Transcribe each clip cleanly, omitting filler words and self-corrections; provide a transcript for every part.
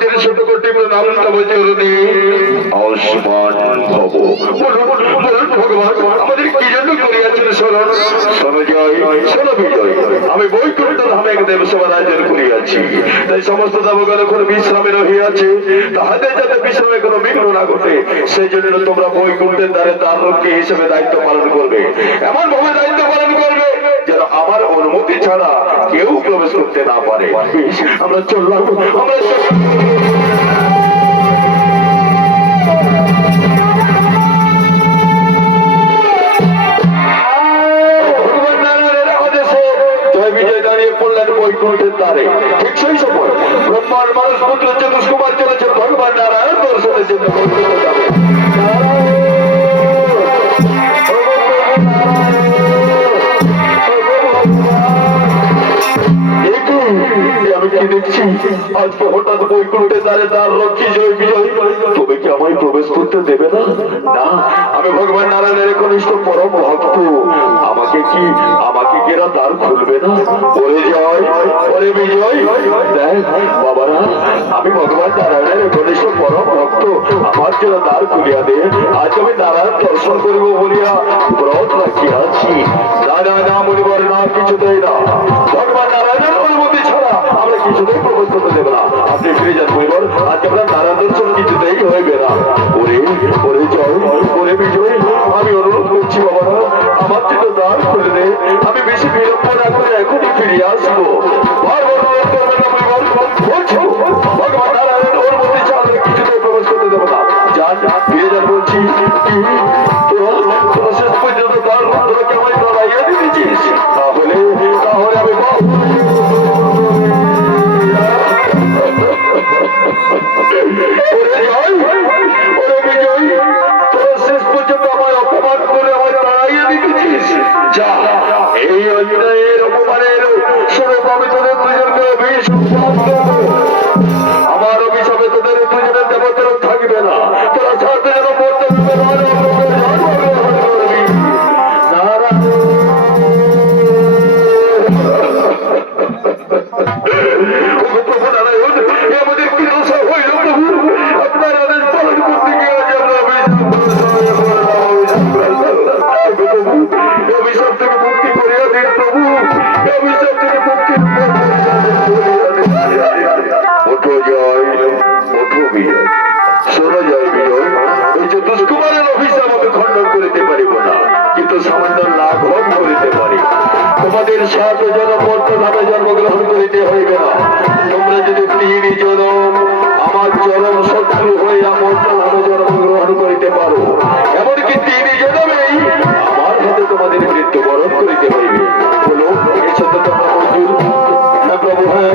তোমাদের ছোট কোটি নামটা বচরণে আয়ুষ্মান ভব। ভগবান আমাদের কি জন্য করিয়াছেন স্মরণ? শোনজয় শোনো বিজয়, আমি বৈকুণ্ঠ ধামে এক দেবসভার আয়োজন করিয়াছি, তাই সমস্ত দেবগণ এখন বিশ্রামে রহিয়াছে, তাহাদের যাতে বিশ্রামে কোনো বিঘ্ন না ঘটে সেই জন্য তোমরা বৈকুণ্ঠের দ্বারে দ্বার রক্ষী হিসেবে দায়িত্ব পালন করবে। এমন ভাবে দায়িত্ব পালন করবে যেন আমার অনুমতি ছাড়া কেউ প্রবেশ করতে না পারে। আমরা চললাম, আমরা বৈকুণ্ঠের দ্বারে। ঠিক সেই সময় ব্রহ্মার মানুষ পুত্র চতুষ্কুমার চলেছেন ভগবান নারায়ণ দর্শনের জন্য বৈকুণ্ঠ যাবে। আমি কি দেখছি আজকে হঠাৎ বৈকুণ্ঠের দ্বারে দ্বার রক্ষী জয় বিজয়, তবে কি আমায় প্রবেশ করতে দেবে না? না, আমি ভগবান নারায়ণের কনিষ্ঠ পরম ভক্ত, আমাকে কি এরা দ্বার খুলবে না? ওরে জয়, ওরে বিজয়, দেখ বাবারা, আমি ভগবান নারায়ণের কনিষ্ঠ পরম ভক্ত, আমার জন্য দ্বার খুলিয়া দে, আজ আমি নারায়ণ দর্শন করিব বলিয়া ব্রত রাখিয়াছি। না না না মনিবর, না কিছুতেই না, ভগবান নারায়ণের অনুমতি ছাড়া আমরা কিছুতেই প্রবেশ করতে দেব না। আপনি ফিরে যান মনিবর, আজ আপনার নারায়ণ দর্শন কিছুতেই হইবে না। ওরে ওরে জয়, ওরে বিজয়, আমি অনুরোধ করছি বাবারা, আমার জন্য দ্বার খুলে দে, আমি বেশি বিলম্ব না করে এখনই ফিরিয়ে আসবো। ভগবান নারায়ণের অনুমতি ছাড়া কিছুতেই প্রবেশ করতে দেব না। যান, ফিরে যান বলছি। তোরা শেষ পর্যন্ত দ্বার তোরা কেমন লড়াইয়া দিতেছিস? তাহলে আমি শেষ পর্যন্ত আমার অপমান করে আমার তাড়াইয়া দিতেছিস? যা, এই অন্যায়ের অপমানের স্বরূপ আমি তোদের দুজনকে অভিশাপ দেব। আমার অভিশাপে তোদের দুজনের দেবতারা থাকবে না, তোরা সাথে যেন পড়তে আমাদের কি দশা হইল প্রভু? আপনার আদেশ পালন করতে গিয়ে অভিশাপ থেকে মুক্তি করিয়া দিন প্রভু, অভিশাপ থেকে মুক্তি। ওঠো জয়, ওঠো বিজয়, শোনো জয় বিজয়, এই যে দুষ্কুমারের অভিশাপ আমি খণ্ডন করিতে পারিব না, কিন্তু সামান্য লাঘব করিতে পারি। তোমাদের সাথে জন্মে জন্মগ্রহণ করিতে হইবে না। তোমরা যদি তিন জনম আমার চরম শত্রু হইয়া মর্তভাবে জন্মগ্রহণ করিতে পারো, এমনকি তিন জনমেই আমার হাতে তোমাদের মৃত্যুবরণ করিতে হইবে। বলো, এর সাথে তোমরা মঞ্জুর? হ্যাঁ প্রভু, হ্যাঁ।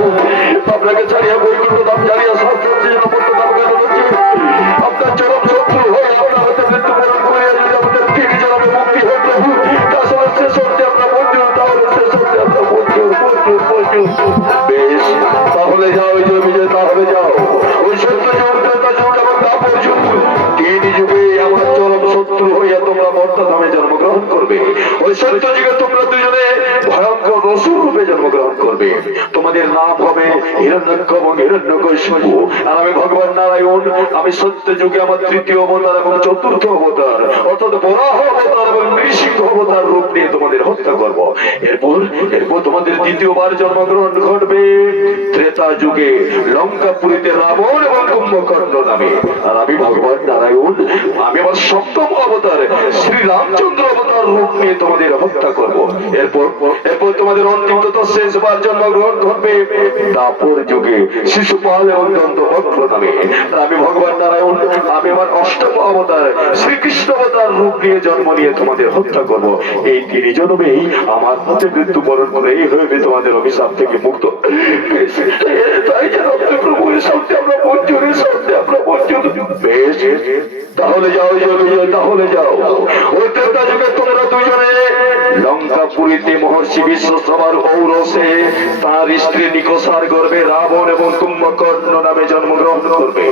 আপনাকে ছাড়িয়া বৈকুণ্ঠ ধাম ছাড়িয়া আপনার চরম শত্রু হয়ে আপনার হাতে মৃত্যুবরণ করিয়া যদি আমাদের তিন জনমে মুক্তি হয় প্রভু, তাছাড়া শেষ হতে আমরা মঞ্জুর, তাহলে শেষ হতে আমরা মঞ্জুর। বেশ, তাহলে যাও বিজয়, তাহলে যাও। ওই সত্য যুগ, ত্রেতা যুগ এবং দ্বাপর যুগ, তিন যুগে আমার চরম শত্রু হইয়া তোমরা মর্তধামে জন্মগ্রহণ করবে। ওই সত্য যুগে তোমরা দুজনে ভয়ঙ্কর অসুর রূপে জন্মগ্রহণ করবে। তোমাদের নাম হবে হিরণ্যাক্ষ এবং হিরণ্যকশিপু। আর আমি ভগবান নারায়ণ, আমি সত্য যুগে আমার তৃতীয় অবতার এবং চতুর্থ অবতার অর্থাৎ বরাহ অবতার এবং নৃসিংহ অবতার রূপ নিয়ে তোমাদের হত্যা করব। এরপর তোমাদের দ্বিতীয়বার জন্মগ্রহণ ঘটবে ত্রেতা যুগে লঙ্কাপুরীতে রাবণ এবং কুম্ভকর্ণ নামে। আর আমি ভগবান নারায়ণ, আমি আমার সপ্তম অবতার শ্রী রামচন্দ্র অবতার রূপ নিয়ে তোমাদের হত্যা করব। এরপর তোমাদের অন্তিম তথা শেষবার জন্মগ্রহণ ঘটবে দ্বাপর যুগে শিশুপাল এবং দন্তবক্র নামে। আর আমি ভগবান নারায়ণ, আমি আমার অষ্টম অবতার শ্রীকৃষ্ণ অবতার রূপ নিয়ে জন্ম নিয়ে তোমাদের হত্যা করব। এই তিন জন্মেই আমার হাতে মৃত্যুবরণ করে এই হইবে তোমাদের অভিশাপ থেকে মুক্ত। তাই যেন প্রভু সত্যি আমরা মঞ্জুরি, সত্যি আমরা মঞ্জুরি। বেশ, তাহলে যাও, তাহলে যাও। ওই ত্রেতা যুগে তোমরা দুজনে লঙ্কাপুরীতে মহর্ষি বিশ্বসভার ঔরসে তার স্ত্রী নিকোষার গর্ভে রাবণ এবং কুম্ভকর্ণ নামে জন্মগ্রহণ করবে।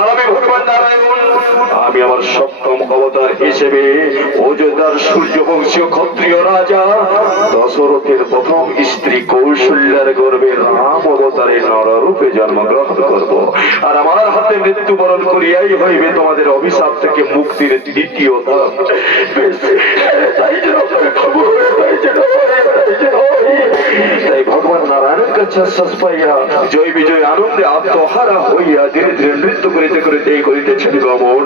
আর আমি ভগবান নারায়ণ, আমি আমার সপ্তম অবতার হিসেবে অযোধ্যার সূর্যবংশীয় ক্ষত্রিয় রাজা দশরথের প্রথম স্ত্রী কৌশল্যার গর্ভে রাম অবতারে নররূপে জন্মগ্রহণ করব। আর আমার হাতে মৃত্যুবরণ করিয়াই হইবে তোমাদের অভিশাপ থেকে মুক্তির দ্বিতীয় ধাপ। তাই ভগবান নারায়ণের কাছে আশ্বাস পাইয়া জয় বিজয় আনন্দে আত্মহারা হইয়া ধীরে ধীরে নৃত্য করিতে করিতে করিতেছেন গমন।